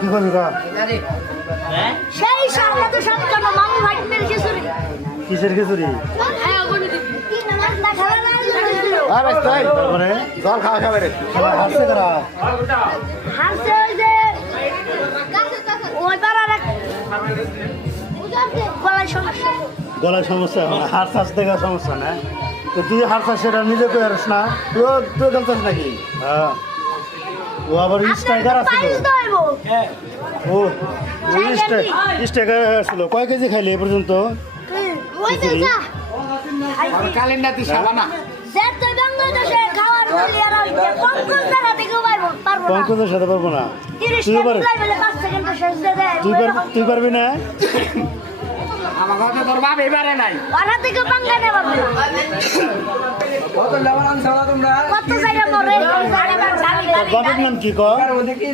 কি করবি কা সেই সামনে তো সব মামু ভাই মেরে খিচুড়ি কিসের খিচুড়ি হ্যাঁ ওখানে দিবি তারপরে জল খাওয়া খাবে রে হাসছে কারা হাসছে ওই যে ওই পাড়ার গলায় সমস্যা গলায় সমস্যা হাড় চাষ দেখা সমস্যা না তো তুই হাড় চাষ সেটা নিজে করে আরিস না তুই খেলছিস নাকি হ্যাঁ ও আবার স্ট্রাইকার আছিল ও স্ট্রাইকার আসছিল কয় কেজি খাইলে এ পর্যন্ত ওই তো যা কালিন্দা তুই সাবা না যে তুই বাংলাদেশে খাওয়ার বলি আর ওই যে পঙ্কজ দেখা থেকে পারবো না পঙ্কজের সাথে পারবো না 30 তুই পারবি টাকা বলে 5 সেকেন্ডে শেষ দিয়ে দেয় তুই পারবি না আমার কথা তোর বাপ এবারে নাই ওরা থেকে বাংলা নেই পারবে না কত লেবার আনছালা তোমরা কত জায়গা মরে বাবার নাম কি কর ওদিকে